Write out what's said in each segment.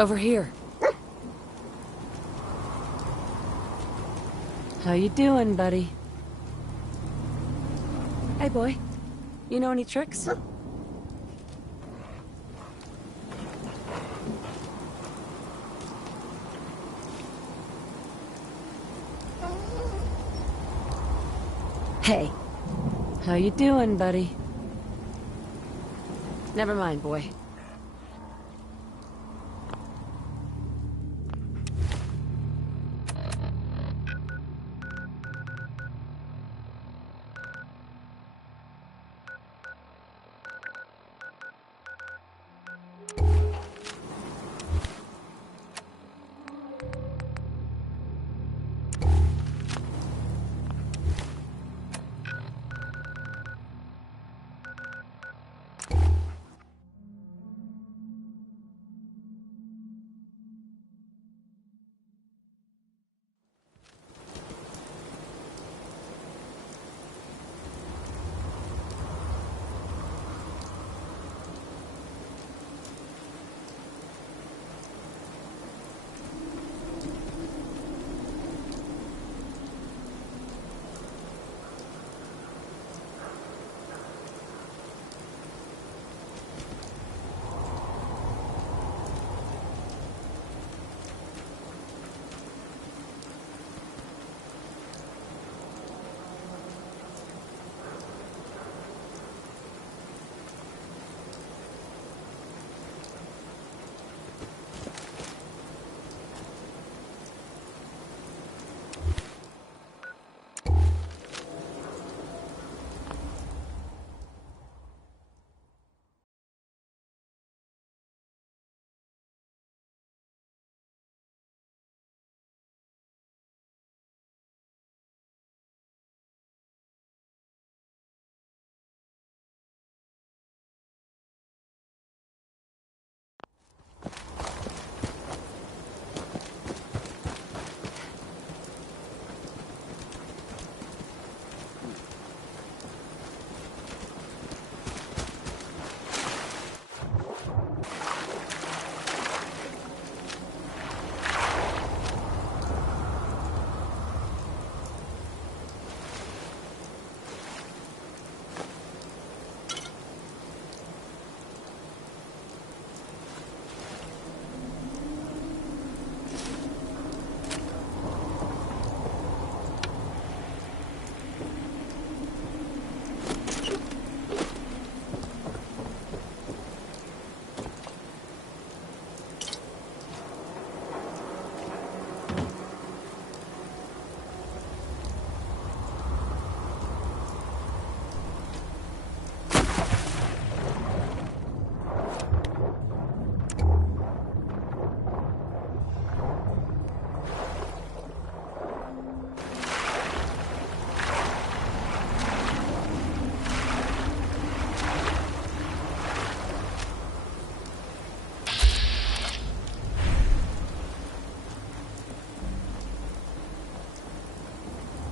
Over here. How you doing, buddy? Hey, boy. You know any tricks? Hey. How you doing, buddy? Never mind, boy.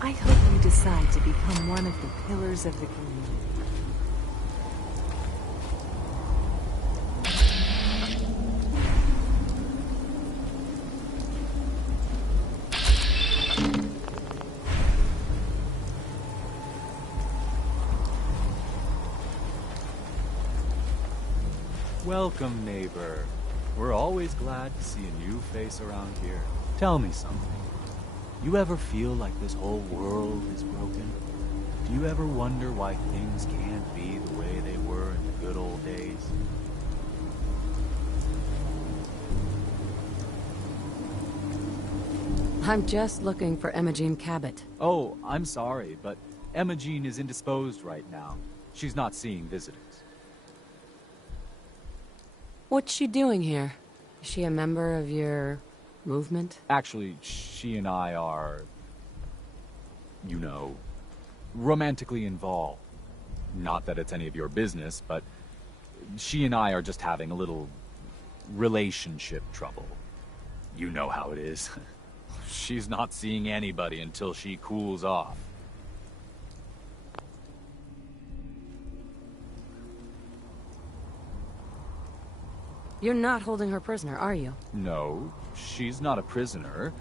I hope you decide to become one of the pillars of the community. Welcome, neighbor. We're always glad to see a new face around here. Tell me something. You ever feel like this whole world is broken? Do you ever wonder why things can't be the way they were in the good old days? I'm just looking for Imogene Cabot. Oh, I'm sorry, but Imogene is indisposed right now. She's not seeing visitors. What's she doing here? Is she a member of your movement? Actually, she and I are, you know, romantically involved. Not that it's any of your business, but she and I are just having a little relationship trouble. You know how it is. She's not seeing anybody until she cools off. You're not holding her prisoner, are you? No, she's not a prisoner.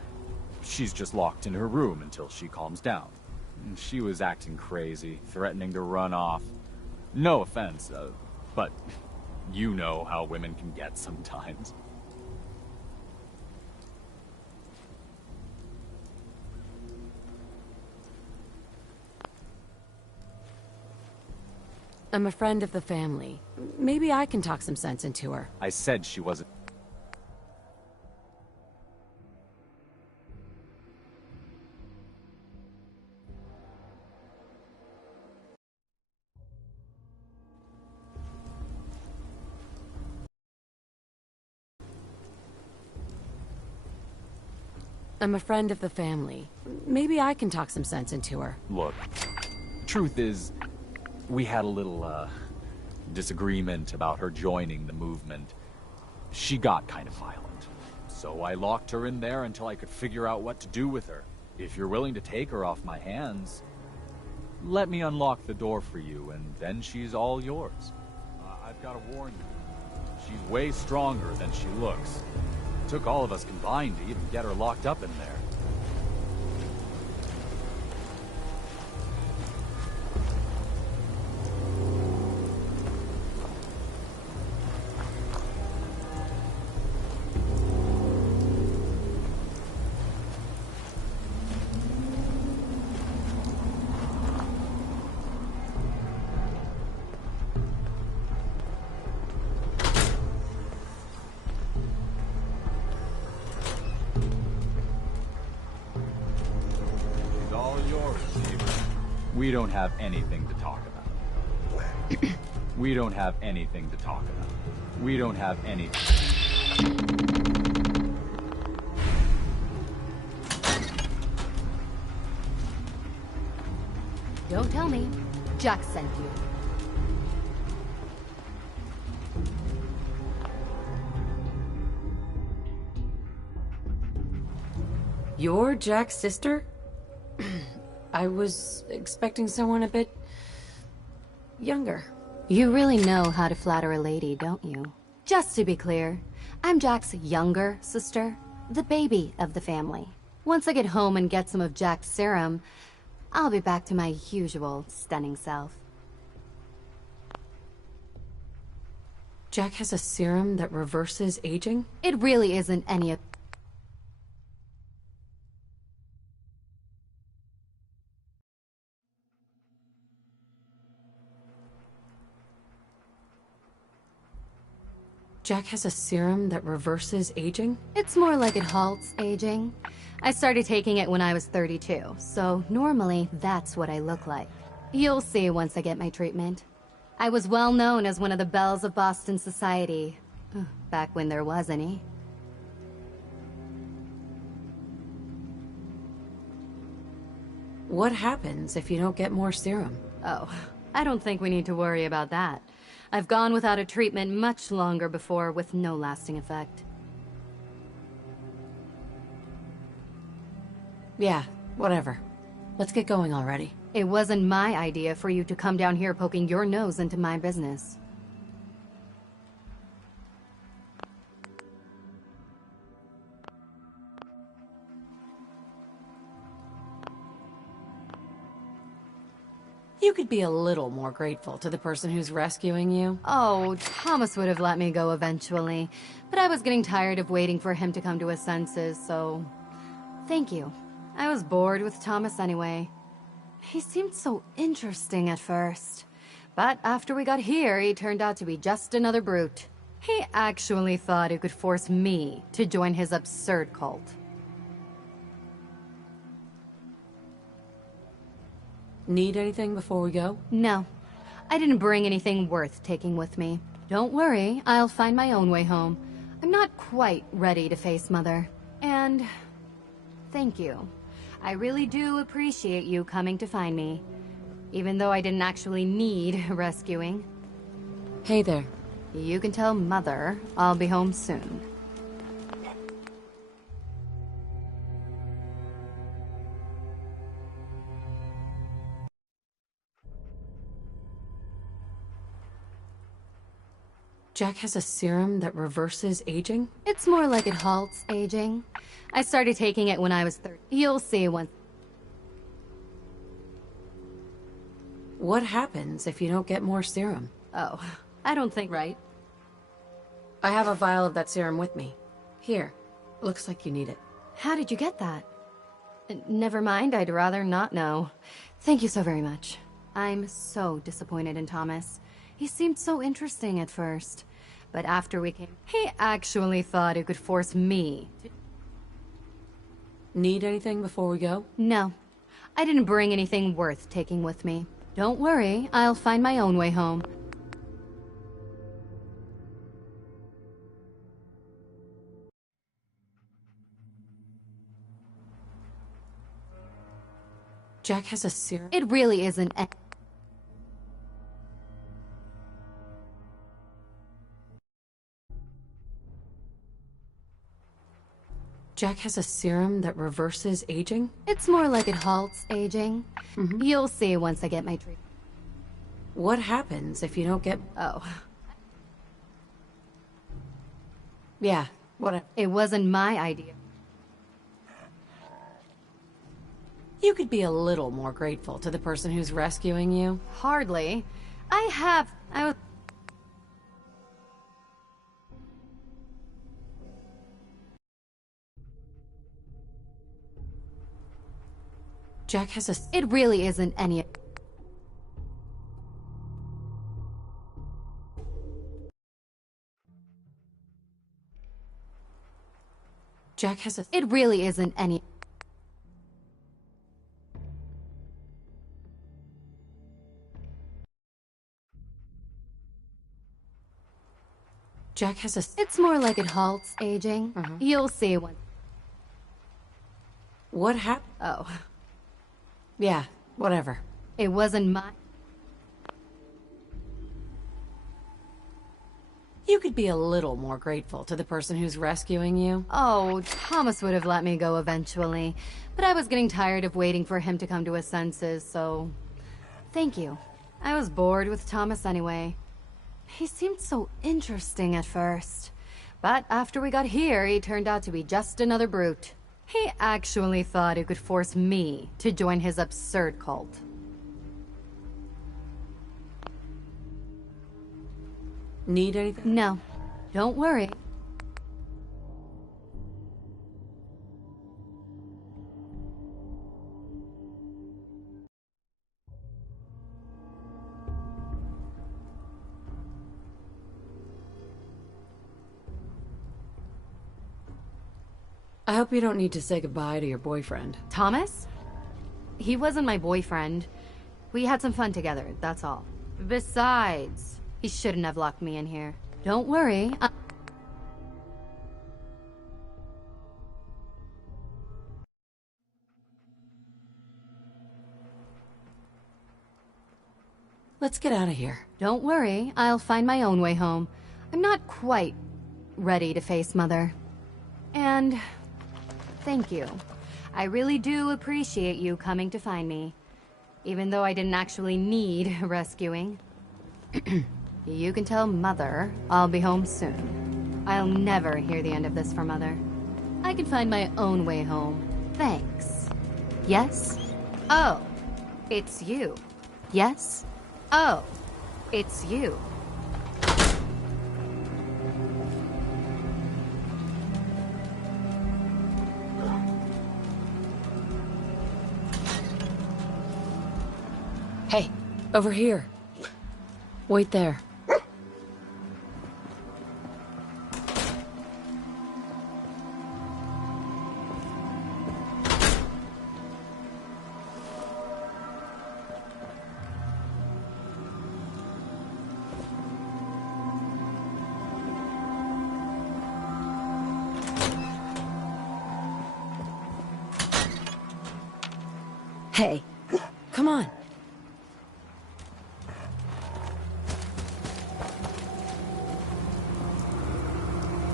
She's just locked in her room until she calms down. She was acting crazy, threatening to run off. No offense, but you know how women can get sometimes. I'm a friend of the family. Maybe I can talk some sense into her. I said she wasn't. I'm a friend of the family. Maybe I can talk some sense into her. Look, truth is, we had a little, disagreement about her joining the movement. She got kind of violent. So I locked her in there until I could figure out what to do with her. If you're willing to take her off my hands, let me unlock the door for you, and then she's all yours. I've got to warn you, she's way stronger than she looks. It took all of us combined to even get her locked up in there. We don't have anything to talk about. We don't have anything to talk about. We don't have anything. Don't tell me. Jack sent you. You're Jack's sister? I was expecting someone a bit... younger. You really know how to flatter a lady, don't you? Just to be clear, I'm Jack's younger sister, the baby of the family. Once I get home and get some of Jack's serum, I'll be back to my usual stunning self. Jack has a serum that reverses aging? It really isn't any of... Jack has a serum that reverses aging? It's more like it halts aging. I started taking it when I was 32, so normally that's what I look like. You'll see once I get my treatment. I was well known as one of the belles of Boston society, back when there was any. What happens if you don't get more serum? Oh, I don't think we need to worry about that. I've gone without a treatment much longer before with no lasting effect. Yeah, whatever. Let's get going already. It wasn't my idea for you to come down here poking your nose into my business. You could be a little more grateful to the person who's rescuing you. Oh, Thomas would have let me go eventually, but I was getting tired of waiting for him to come to his senses, so... Thank you. I was bored with Thomas anyway. He seemed so interesting at first, but after we got here, he turned out to be just another brute. He actually thought he could force me to join his absurd cult. Need anything before we go? No, I didn't bring anything worth taking with me. Don't worry, I'll find my own way home. I'm not quite ready to face Mother. And... thank you. I really do appreciate you coming to find me. Even though I didn't actually need rescuing. Hey there. You can tell Mother I'll be home soon. Jack has a serum that reverses aging? It's more like it halts aging. I started taking it when I was 30. You'll see once. What happens if you don't get more serum? Oh, I don't think right. I have a vial of that serum with me. Here. Looks like you need it. How did you get that? Never mind, I'd rather not know. Thank you so very much. I'm so disappointed in Thomas. He seemed so interesting at first. But after we came, he actually thought he could force me to... Need anything before we go? No. I didn't bring anything worth taking with me. Don't worry, I'll find my own way home. Jack has a serum? It really isn't a... Jack has a serum that reverses aging? It's more like it halts aging. You'll see once I get my treatment. What happens if you don't get... Oh, Yeah, what... it wasn't my idea. You could be a little more grateful to the person who's rescuing you. Hardly. I was... Jack has a... It really isn't any... Jack has a... It really isn't any... Jack has a... It's more like it halts aging. You'll see once... What happened? Oh, Yeah, whatever. it wasn't my... You could be a little more grateful to the person who's rescuing you. Oh, Thomas would have let me go eventually. But I was getting tired of waiting for him to come to his senses, so... Thank you. I was bored with Thomas anyway. He seemed so interesting at first. But after we got here, he turned out to be just another brute. He actually thought he could force me to join his absurd cult. Need anything? No, don't worry. I hope you don't need to say goodbye to your boyfriend. Thomas? He wasn't my boyfriend. We had some fun together, that's all. Besides, he shouldn't have locked me in here. Don't worry. Let's get out of here. Don't worry, I'll find my own way home. I'm not quite ready to face Mother. And thank you. I really do appreciate you coming to find me. Even though I didn't actually need rescuing. You can tell Mother I'll be home soon. I'll never hear the end of this from Mother. I can find my own way home. Thanks. Yes? Oh, it's you. Yes? Oh, it's you. Hey, over here. Wait there. Hey, come on.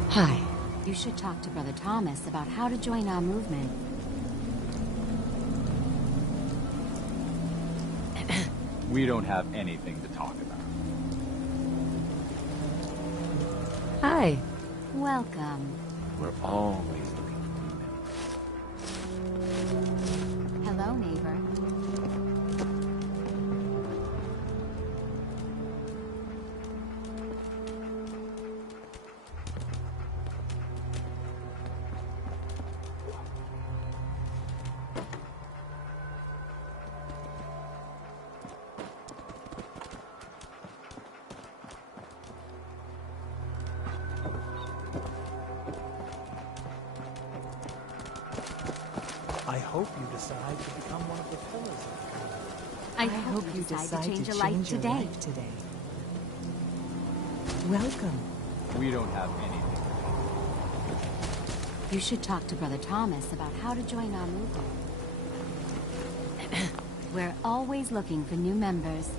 Hi. You should talk to Brother Thomas about how to join our movement. We don't have anything to talk about. Hi. Welcome. We're always looking. Hello, neighbor. I hope you decide to become one of the pillars of the community. I hope you decide to change a life today. Welcome. We don't have anything. You should talk to Brother Thomas about how to join our movement. We're always looking for new members.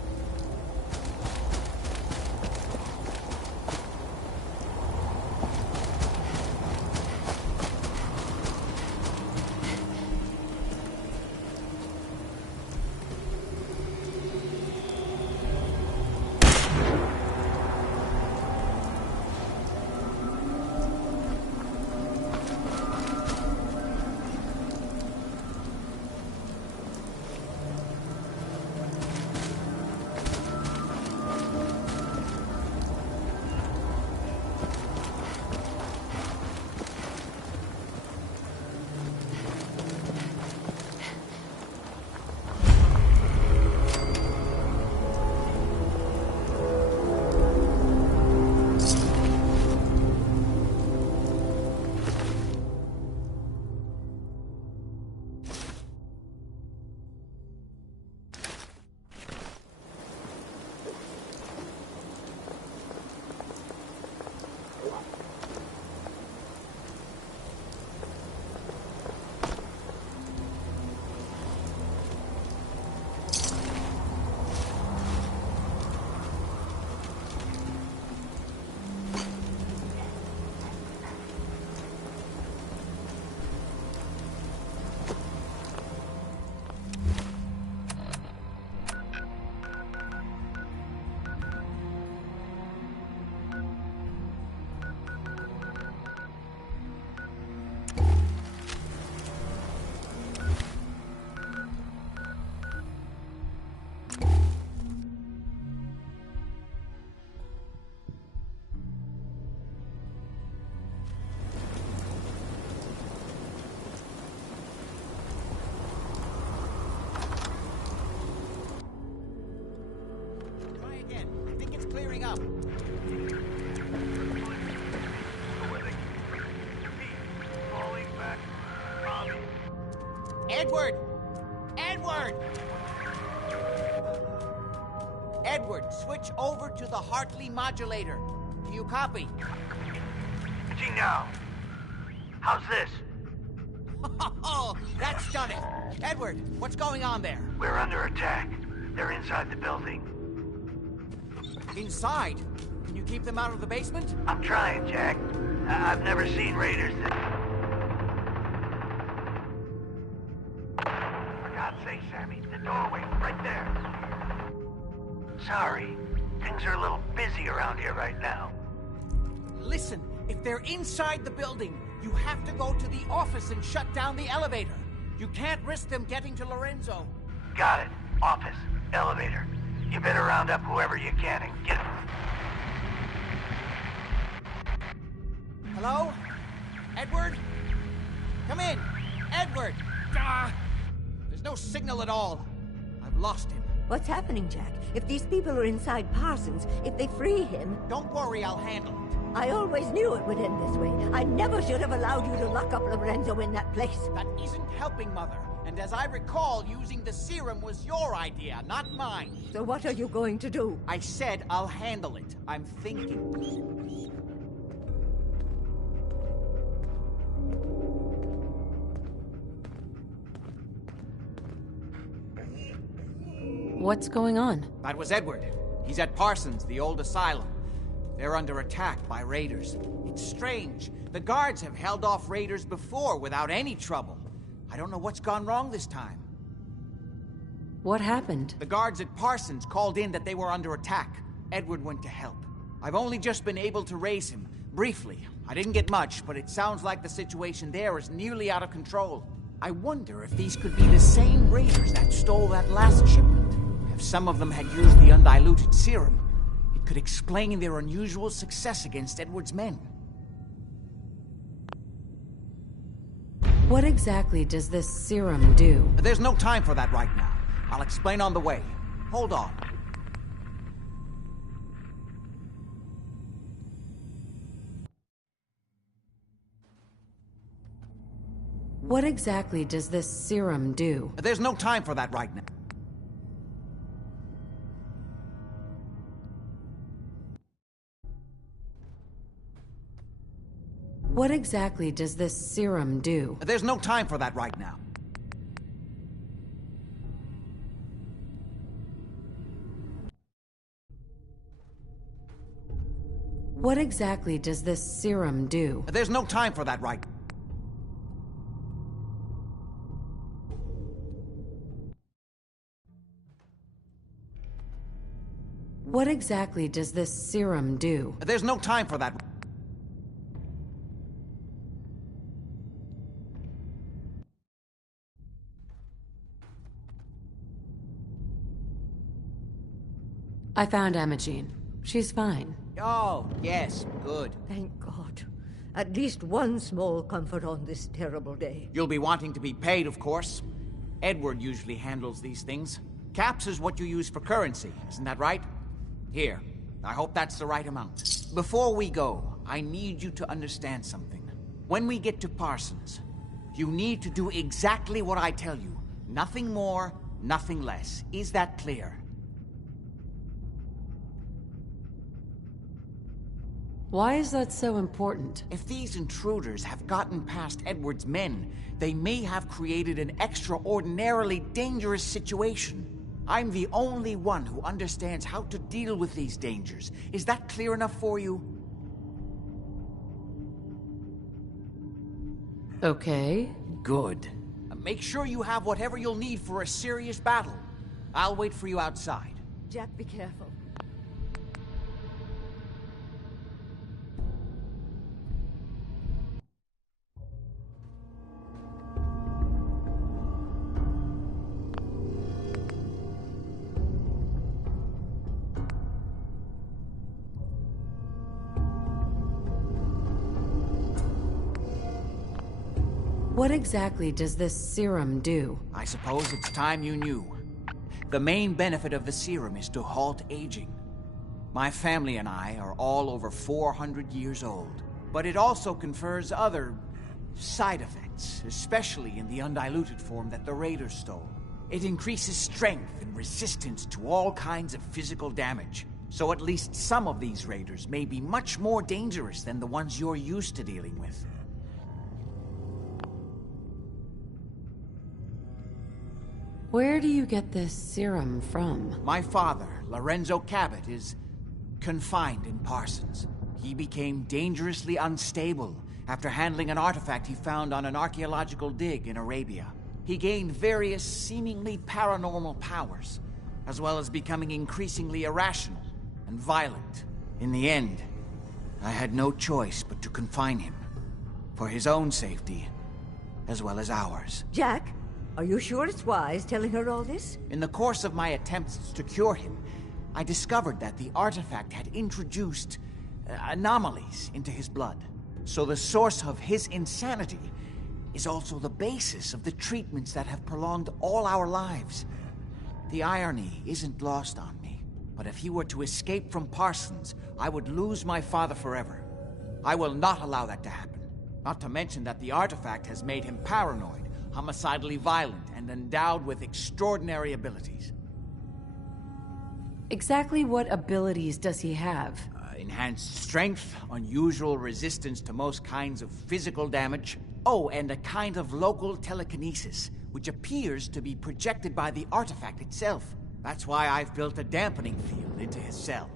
Edward! Edward! Edward, switch over to the Hartley modulator. Do you copy? Switching now. How's this? Oh, that's done it. Edward, what's going on there? We're under attack. They're inside the building. Inside? Can you keep them out of the basement? I'm trying, Jack. I've never seen raiders that... For God's sake, Sammy, the doorway, right there. Sorry. Things are a little busy around here right now. Listen, if they're inside the building, you have to go to the office and shut down the elevator. You can't risk them getting to Lorenzo. Got it. Office. Elevator. You better round up whoever you can and get them. Hello? Edward? Come in. Edward! There's no signal at all. I've lost him. What's happening, Jack? If these people are inside Parsons, if they free him... Don't worry, I'll handle it. I always knew it would end this way. I never should have allowed you to lock up Lorenzo in that place. That isn't helping, Mother. And as I recall, using the serum was your idea, not mine. So what are you going to do? I said I'll handle it. I'm thinking. What's going on? That was Edward. He's at Parsons, the old asylum. They're under attack by raiders. It's strange. The guards have held off raiders before without any trouble. I don't know what's gone wrong this time. What happened? The guards at Parsons called in that they were under attack. Edward went to help. I've only just been able to raise him, Briefly. I didn't get much, but it sounds like the situation there is nearly out of control. I wonder if these could be the same raiders that stole that last shipment. If some of them had used the undiluted serum, it could explain their unusual success against Edward's men. What exactly does this serum do? There's no time for that right now. I'll explain on the way. Hold on. What exactly does this serum do? There's no time for that right now. What exactly does this serum do? There's no time for that right now. What exactly does this serum do? There's no time for that right now. What exactly does this serum do? There's no time for that. I found Imogene. She's fine. Oh, yes, good. Thank God. At least one small comfort on this terrible day. You'll be wanting to be paid, of course. Edward usually handles these things. Caps is what you use for currency, isn't that right? Here, I hope that's the right amount. Before we go, I need you to understand something. When we get to Parsons, you need to do exactly what I tell you. Nothing more, nothing less. Is that clear? Why is that so important? If these intruders have gotten past Edward's men, they may have created an extraordinarily dangerous situation. I'm the only one who understands how to deal with these dangers. Is that clear enough for you? Okay. Good. Make sure you have whatever you'll need for a serious battle. I'll wait for you outside. Jack, be careful. What exactly does this serum do? I suppose it's time you knew. The main benefit of the serum is to halt aging. My family and I are all over 400 years old. But it also confers other side effects, especially in the undiluted form that the Raiders stole. It increases strength and resistance to all kinds of physical damage. So at least some of these Raiders may be much more dangerous than the ones you're used to dealing with. Where do you get this serum from? My father, Lorenzo Cabot, is confined in Parsons. He became dangerously unstable after handling an artifact he found on an archaeological dig in Arabia. He gained various seemingly paranormal powers, as well as becoming increasingly irrational and violent. In the end, I had no choice but to confine him, for his own safety, as well as ours. Jack, are you sure it's wise telling her all this? In the course of my attempts to cure him, I discovered that the artifact had introduced anomalies into his blood. So the source of his insanity is also the basis of the treatments that have prolonged all our lives. The irony isn't lost on me, but if he were to escape from Parsons, I would lose my father forever. I will not allow that to happen. Not to mention that the artifact has made him paranoid, homicidally violent, and endowed with extraordinary abilities. Exactly what abilities does he have? Enhanced strength, unusual resistance to most kinds of physical damage. Oh, and a kind of local telekinesis, which appears to be projected by the artifact itself. That's why I've built a dampening field into his cell.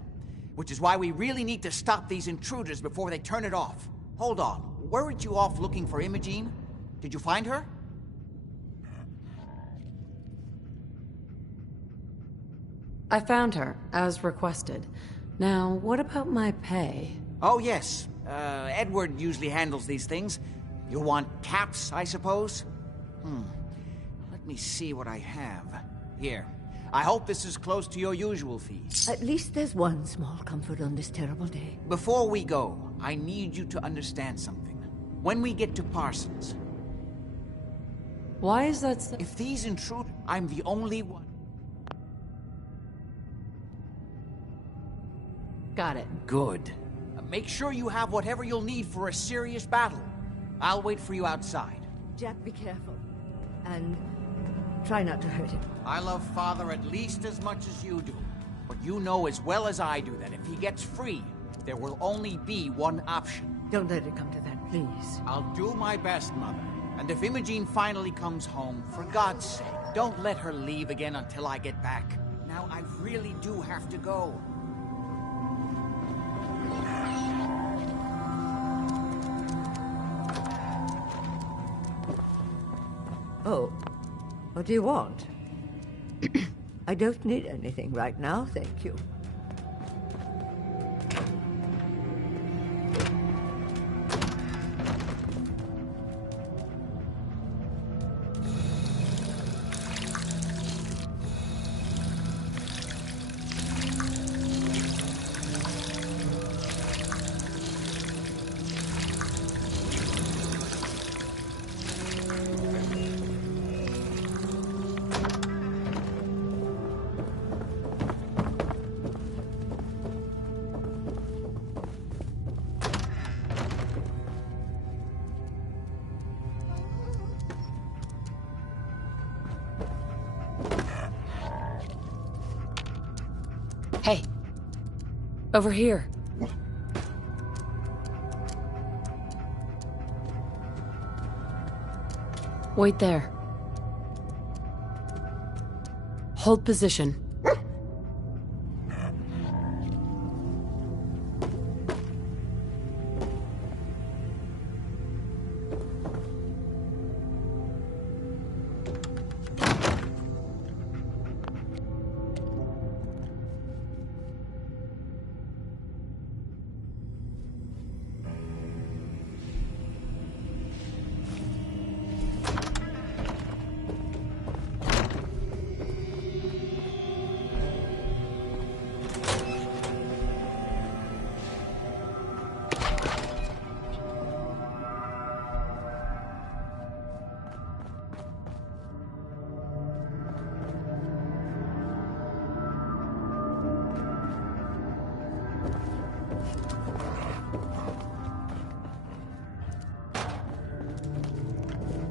Which is why we really need to stop these intruders before they turn it off. Hold on, weren't you off looking for Imogene? Did you find her? I found her, as requested. Now, what about my pay? Oh, yes. Edward usually handles these things. You'll want caps, I suppose? Let me see what I have. Here. I hope this is close to your usual fees. At least there's one small comfort on this terrible day. Before we go, I need you to understand something. When we get to Parsons... Why is that so? If these intrude, I'm the only one. Got it. Good. Make sure you have whatever you'll need for a serious battle. I'll wait for you outside. Jack, be careful. And try not to hurt him. I love Father at least as much as you do. But you know as well as I do that if he gets free, there will only be one option. Don't let it come to that, please. I'll do my best, Mother. And if Imogene finally comes home, for God's sake, don't let her leave again until I get back. Now, I really do have to go. Oh, what do you want? I don't need anything right now, thank you. Hey. Over here. Wait there. Hold position.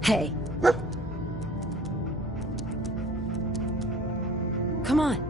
Hey. Come on.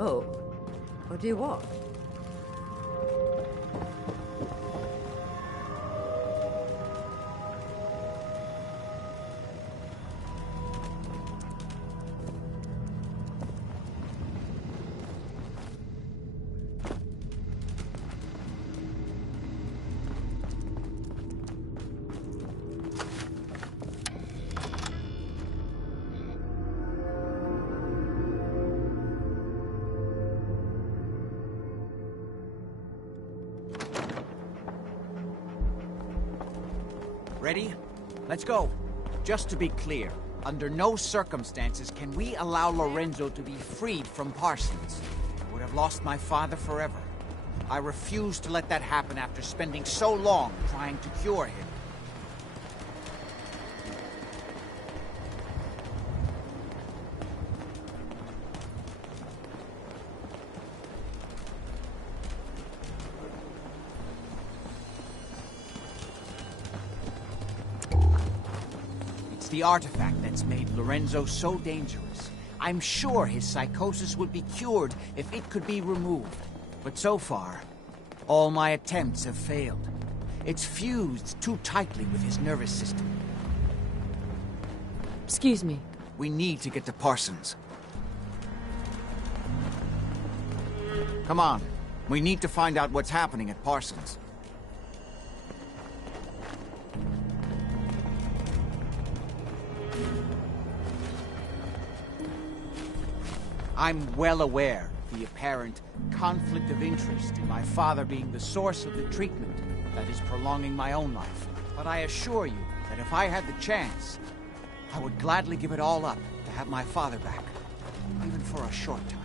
Oh, what do you want? Ready? Let's go. Just to be clear, under no circumstances can we allow Lorenzo to be freed from Parsons. I would have lost my father forever. I refuse to let that happen after spending so long trying to cure him. It's the artifact that's made Lorenzo so dangerous. I'm sure his psychosis would be cured if it could be removed. But so far, all my attempts have failed. It's fused too tightly with his nervous system. Excuse me. We need to get to Parsons. Come on. We need to find out what's happening at Parsons. I'm well aware of the apparent conflict of interest in my father being the source of the treatment that is prolonging my own life. But I assure you that if I had the chance, I would gladly give it all up to have my father back, even for a short time.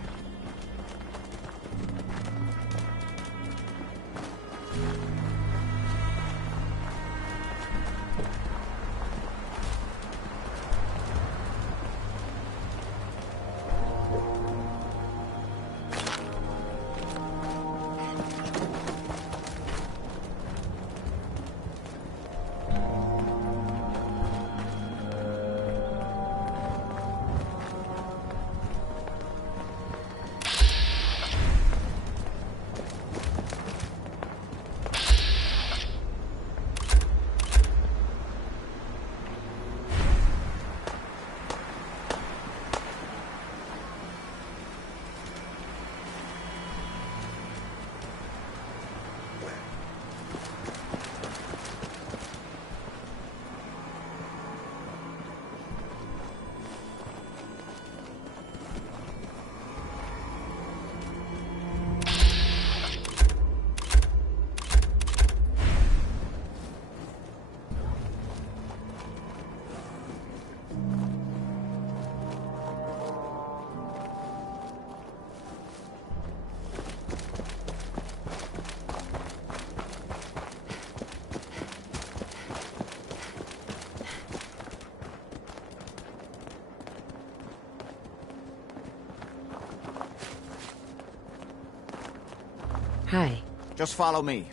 Hi. Just follow me.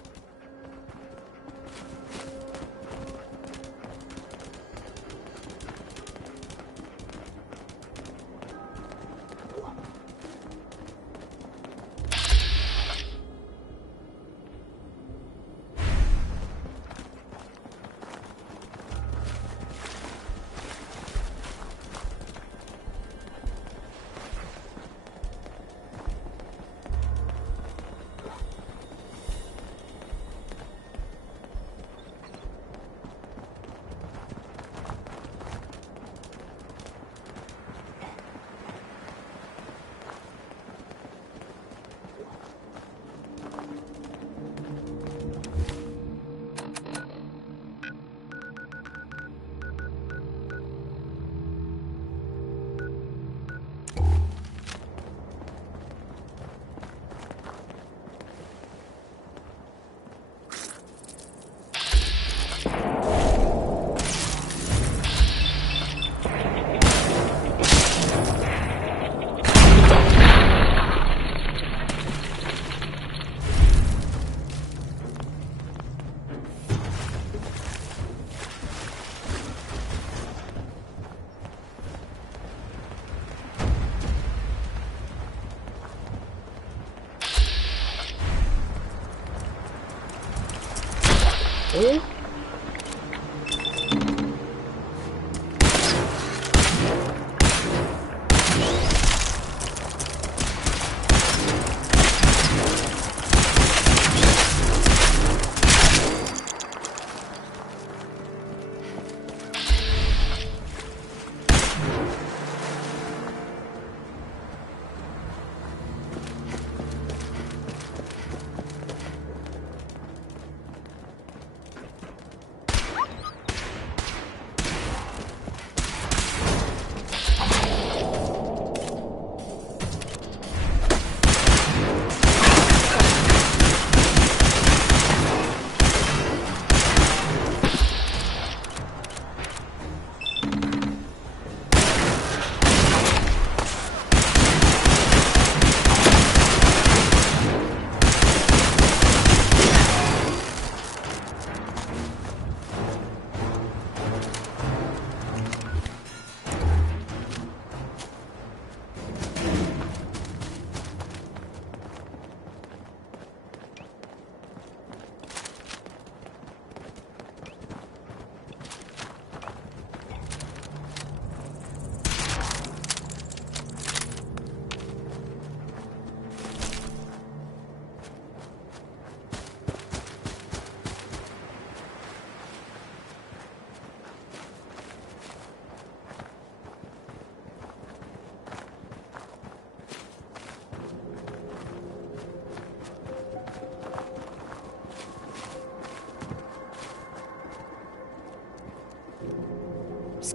Oh?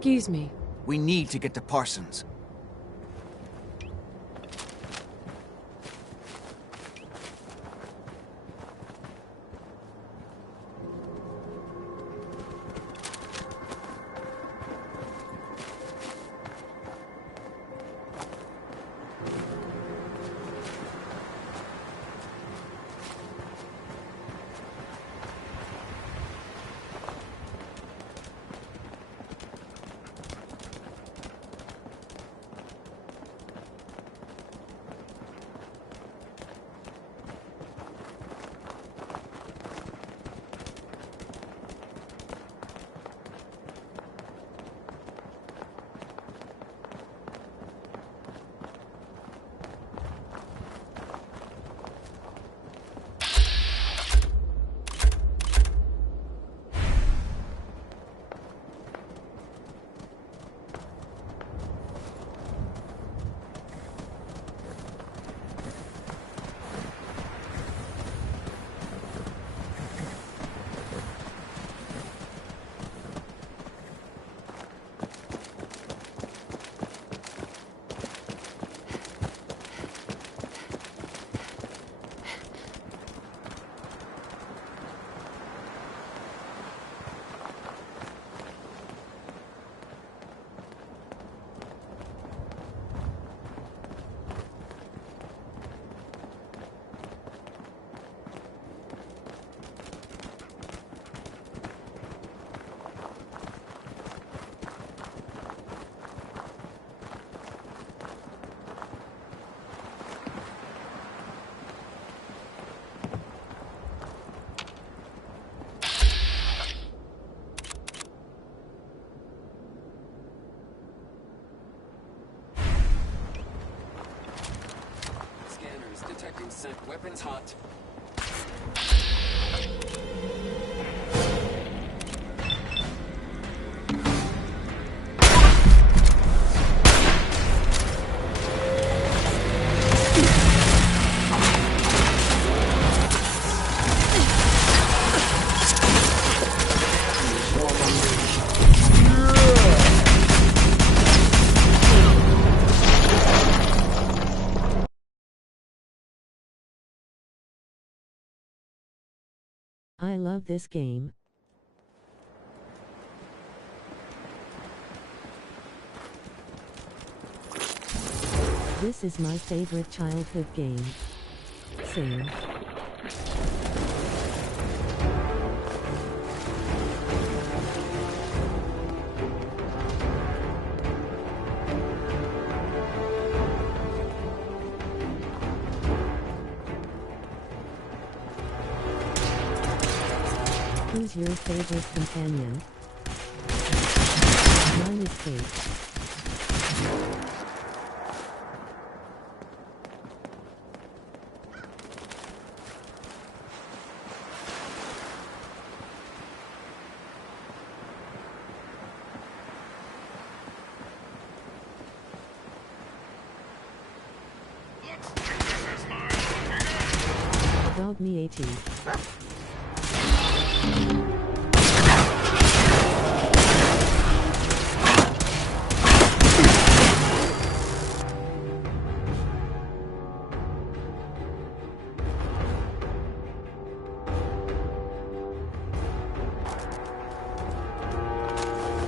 Excuse me. We need to get to Parsons. Detecting scent. Weapons hot. I love this game. This is my favorite childhood game. Same. Who's your favorite companion? Mine is Kate. Dog me AT.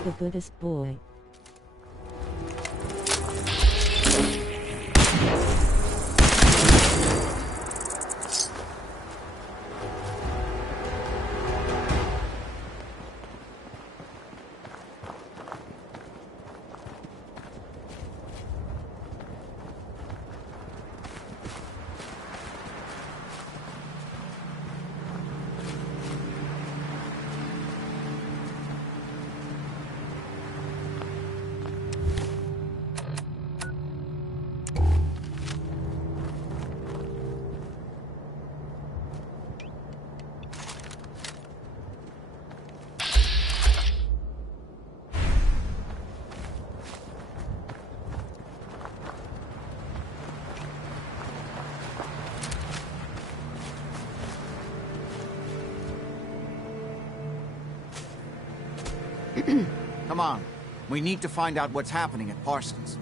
The Buddhist boy. Come on, We need to find out what's happening at Parsons.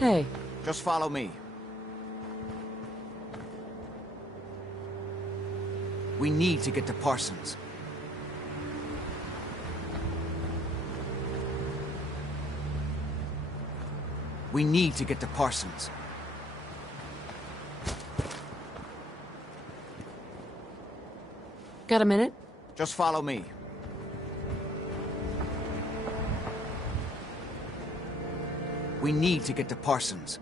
Hey, Just follow me. We need to get to Parsons. We need to get to Parsons. got a minute? Just follow me. We need to get to Parsons.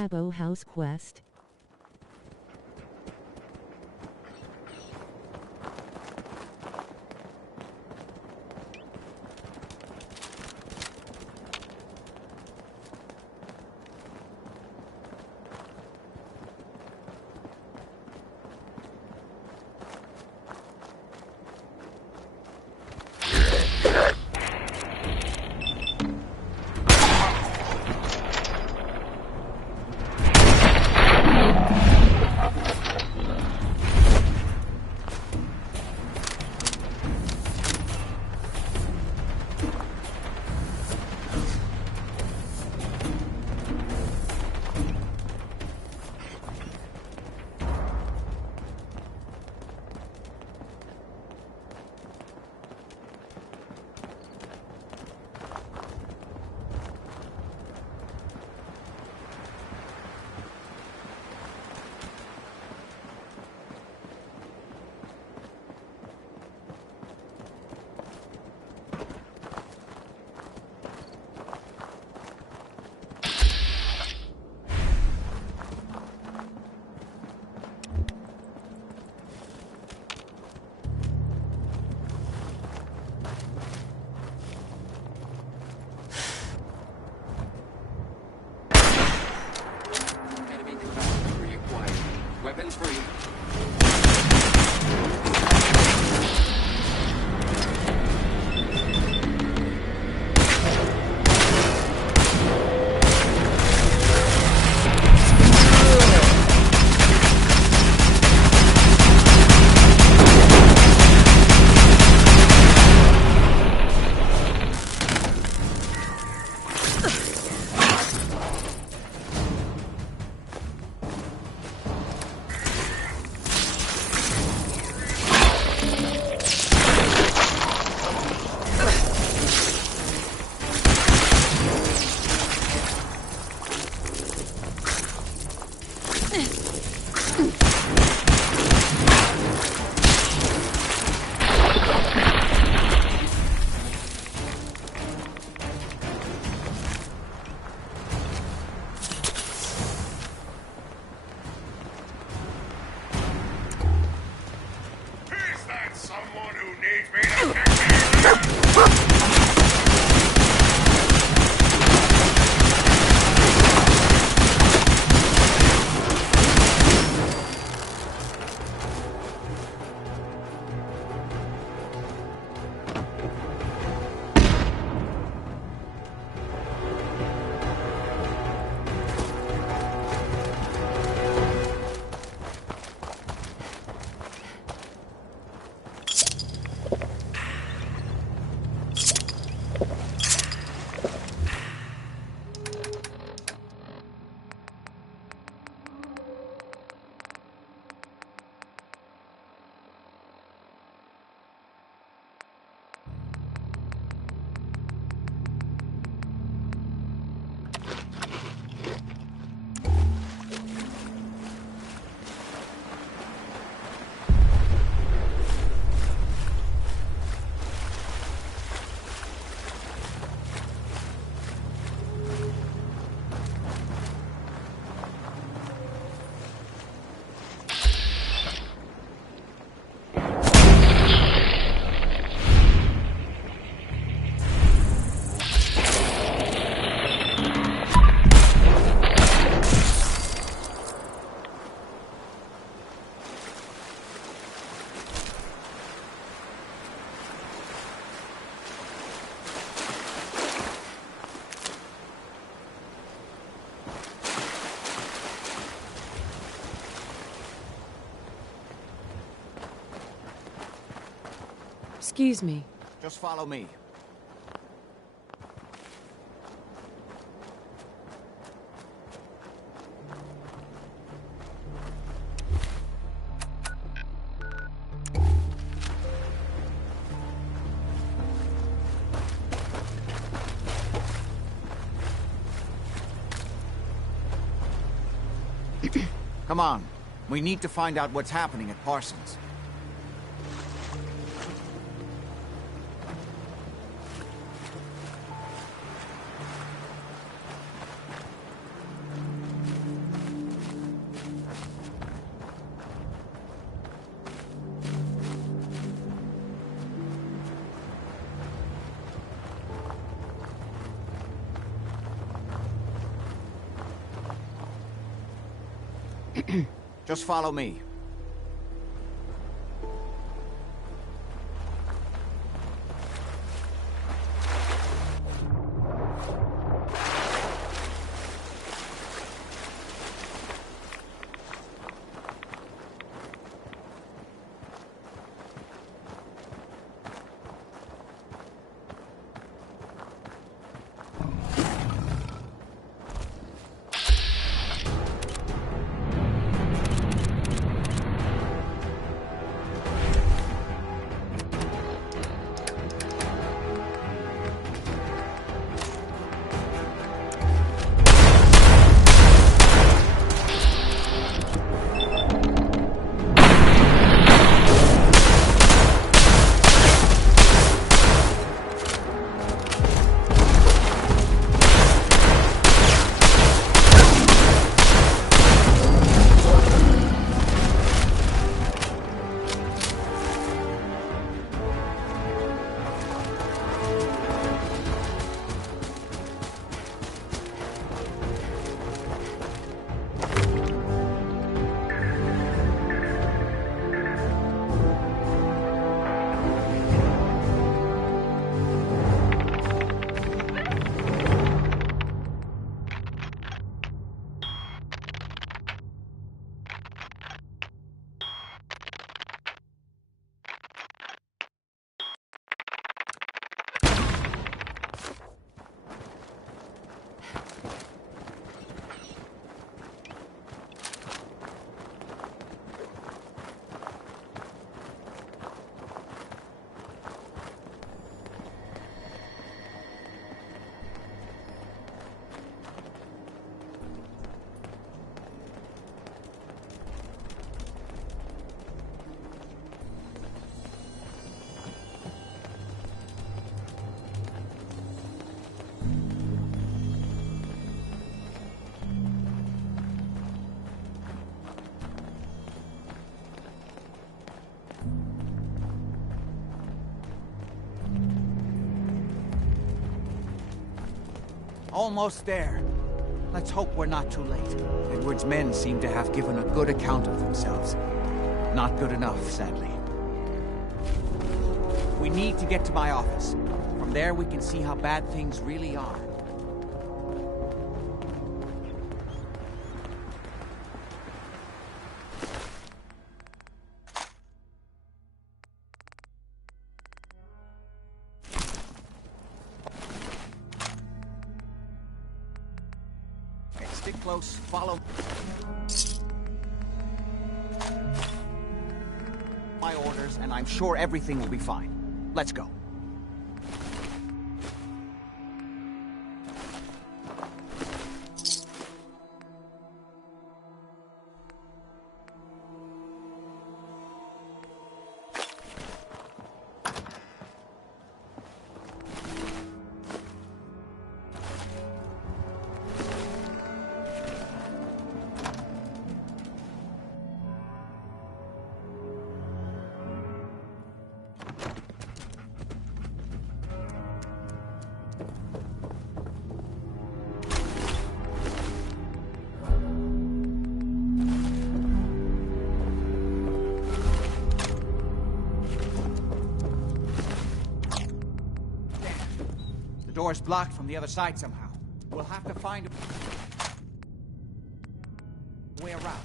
Cabo House Quest. Excuse me. Just follow me. Come on. We need to find out what's happening at Parsons. Just follow me. Almost there. Let's hope we're not too late. Edward's men seem to have given a good account of themselves. Not good enough, sadly. We need to get to my office. From there we can see how bad things really are. Stick close, follow my orders, and I'm sure everything will be fine. Let's go. The door's blocked from the other side somehow. We'll have to find a way around.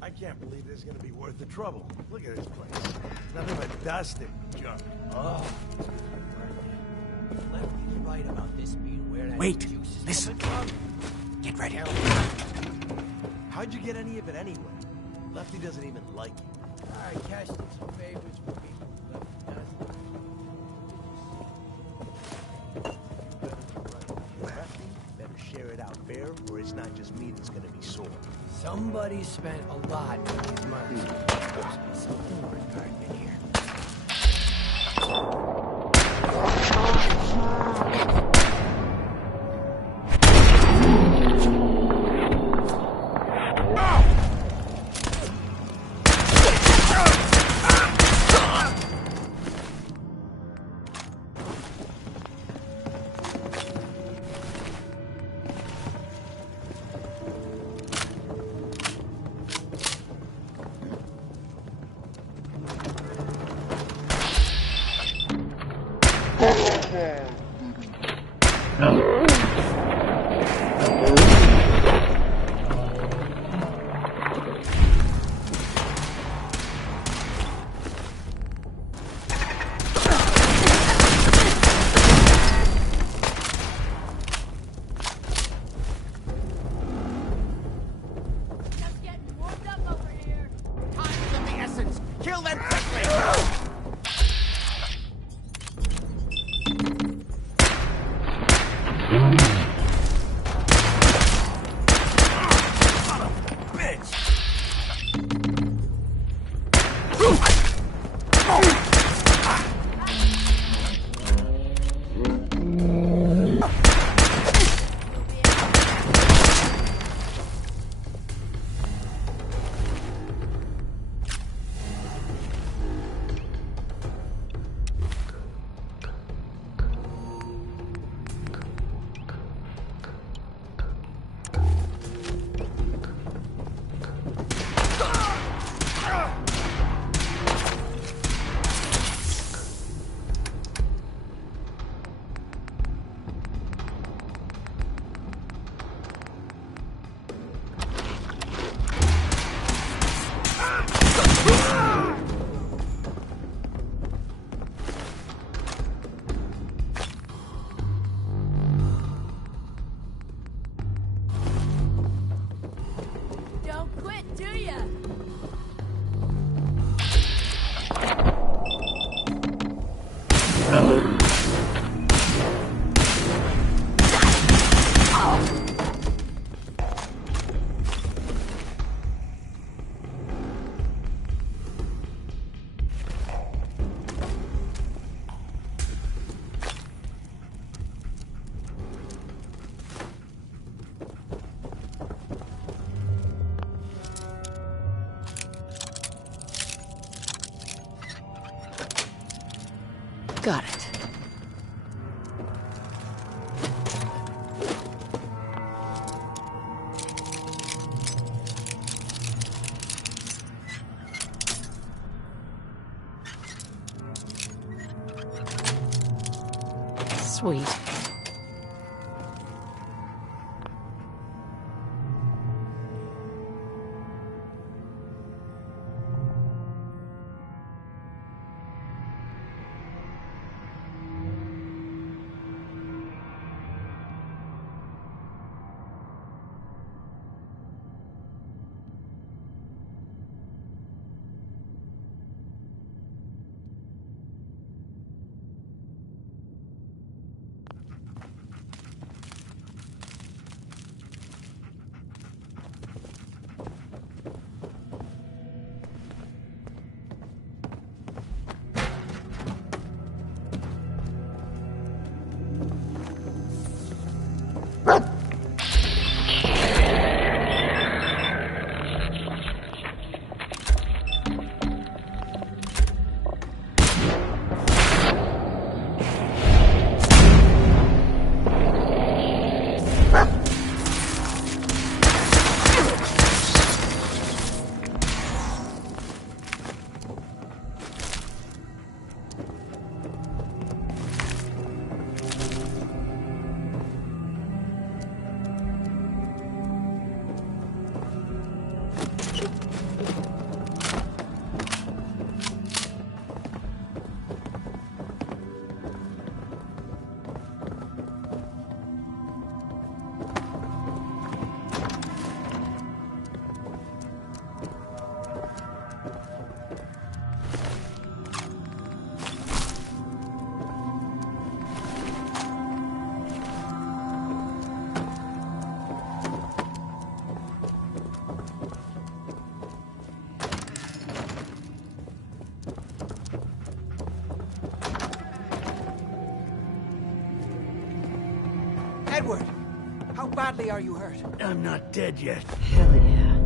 I can't believe believe this is gonna be worth the trouble. Look at this place. Nothing but dust and junk. Oh. Lefty's right about this being where that Wait, juice is listen. coming from. Get ready. How'd you get any of it anyway? Lefty doesn't even like you. Alright, casting some favors for people Lefty Lefty, better share it out fair, or it's not just me that's gonna be sore. Somebody spent a lot on these marks. Must be something worth guarding in here. Kill them quickly! Got it. Sweet. Edward, how badly are you hurt? I'm not dead yet, Hell yeah.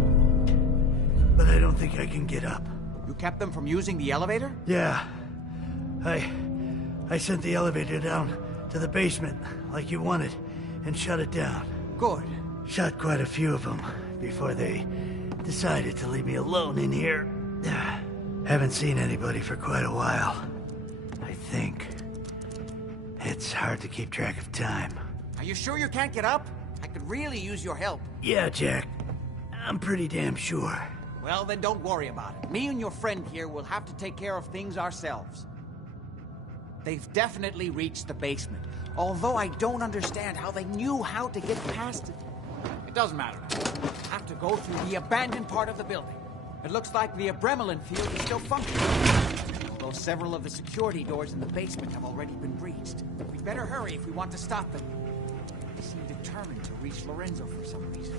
but I don't think I can get up. You kept them from using the elevator? Yeah. I sent the elevator down to the basement, like you wanted, and shut it down. Good. Shot quite a few of them before they decided to leave me alone in here. Haven't seen anybody for quite a while. I think. It's hard to keep track of time. Are you sure you can't get up? I could really use your help. Yeah, Jack. I'm pretty damn sure. Well, then don't worry about it. Me and your friend here will have to take care of things ourselves. They've definitely reached the basement, although I don't understand how they knew how to get past it. It doesn't matter. Have to go through the abandoned part of the building. It looks like the Abremlin field is still functioning, although several of the security doors in the basement have already been breached. We'd better hurry if we want to stop them. They seem determined to reach Lorenzo for some reason.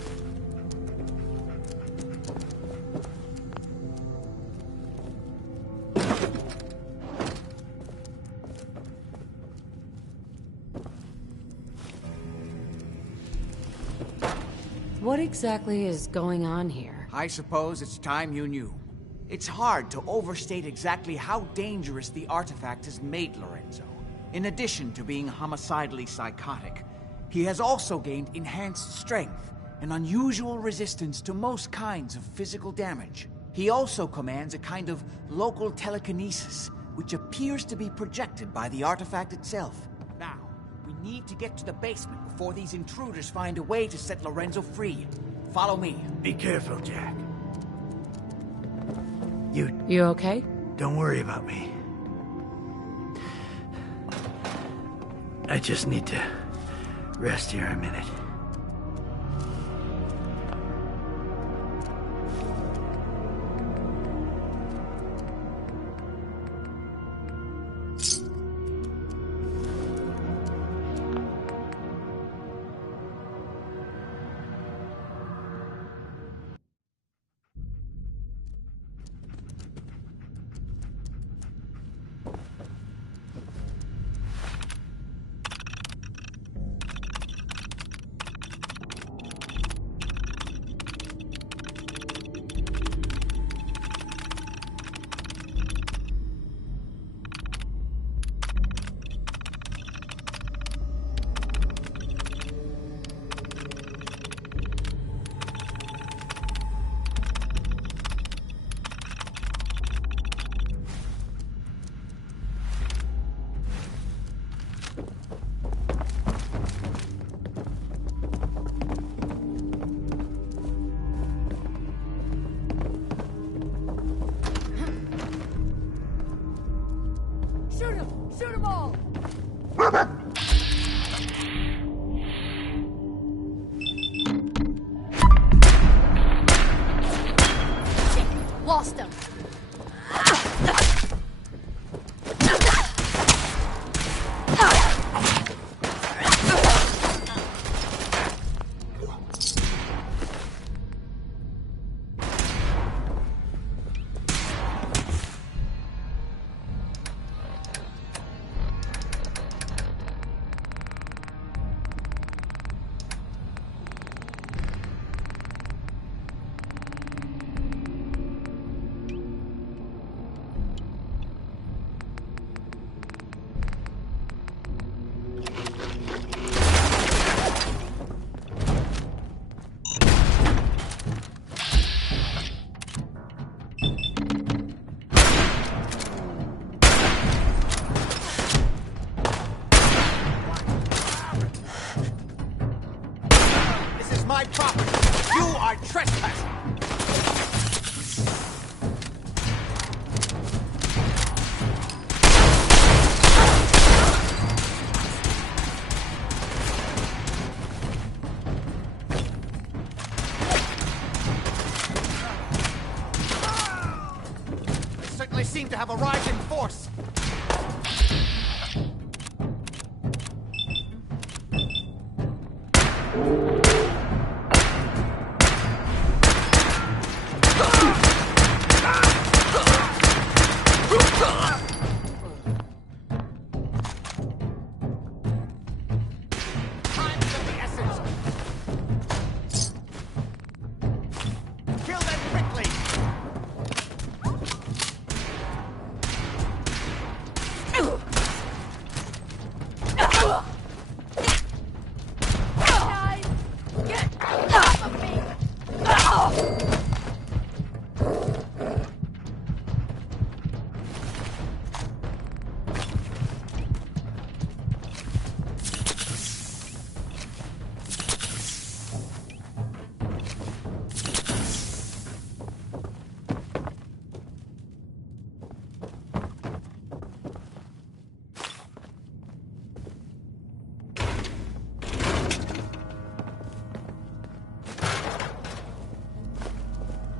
What exactly is going on here? I suppose it's time you knew. It's hard to overstate exactly how dangerous the artifact has made Lorenzo. In addition to being homicidally psychotic, he has also gained enhanced strength and unusual resistance to most kinds of physical damage. He also commands a kind of local telekinesis, which appears to be projected by the artifact itself. Now, we need to get to the basement before these intruders find a way to set Lorenzo free. Follow me. Be careful, Jack. You okay? Don't worry about me. I just need to rest here a minute. Shoot him! Shoot them all! Lost him.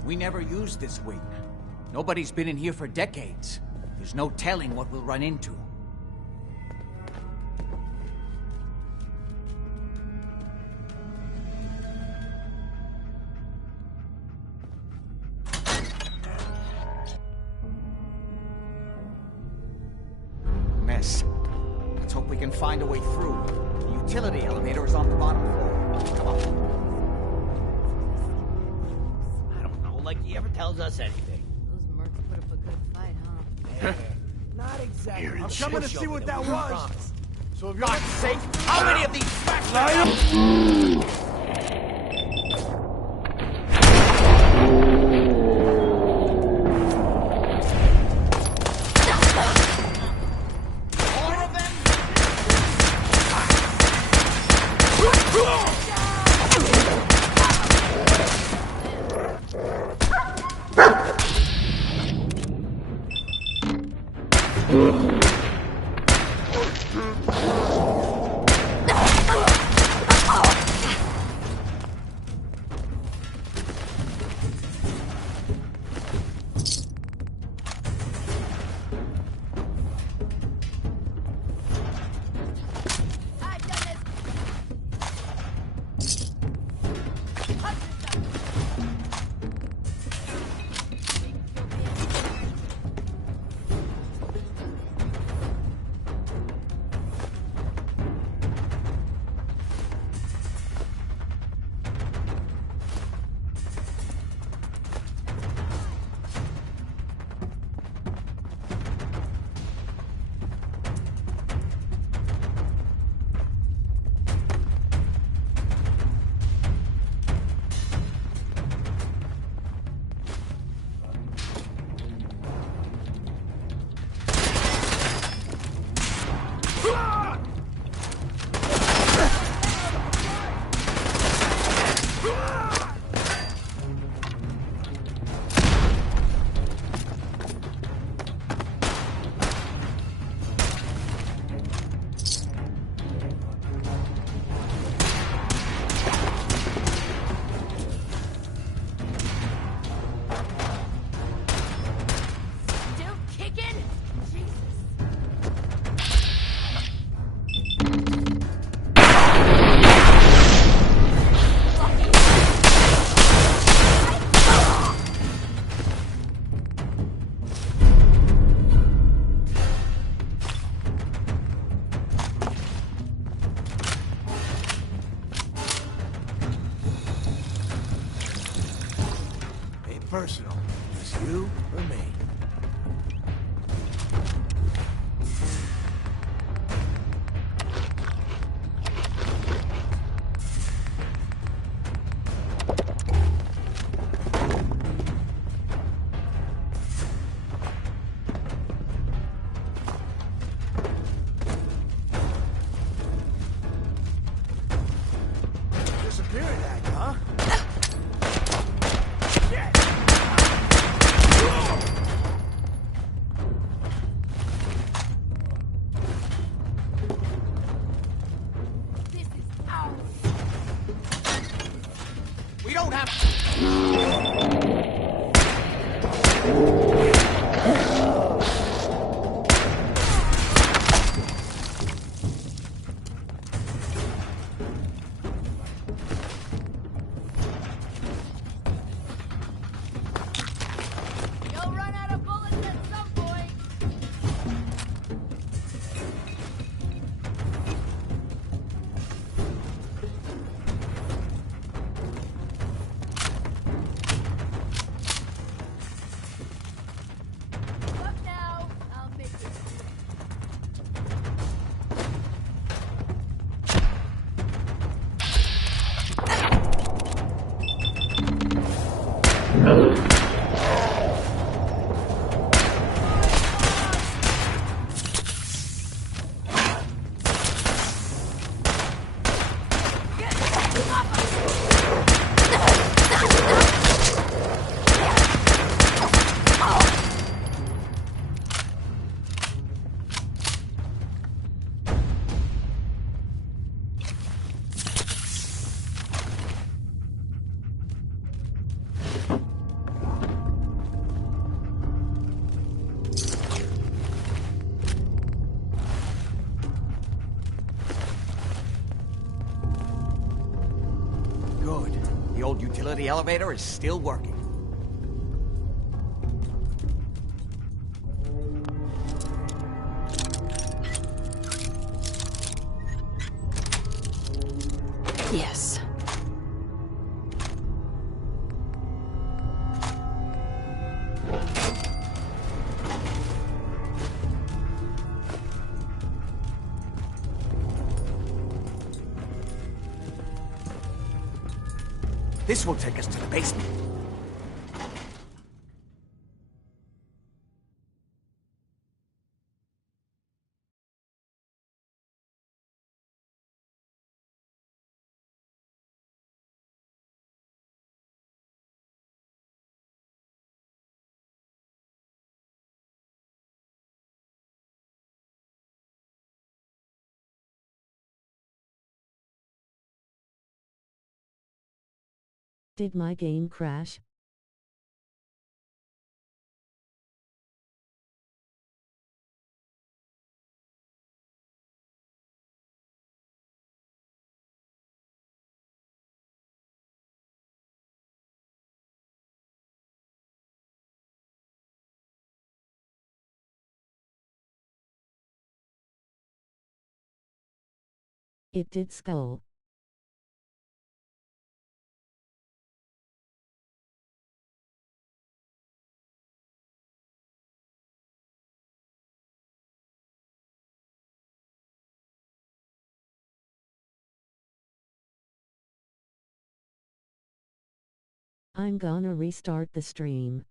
We never used this wing. Nobody's been in here for decades. There's no telling what we'll run into. Mess. Let's hope we can find a way through. The utility elevator is on the bottom floor. Come on. I don't know, like he ever tells us anything. Those mercs put up a good fight, huh? Not exactly. Here in I'm coming to shit see what show that we was. promised. So if you're God's sake! How many of these bastards? personal. Just you or me. Disappearing act, huh? We don't have... You'll run out of bullets at some point. old utility elevator is still working. Yes. This will take us to the basement. Did my game crash? It did, Skull. I'm gonna restart the stream.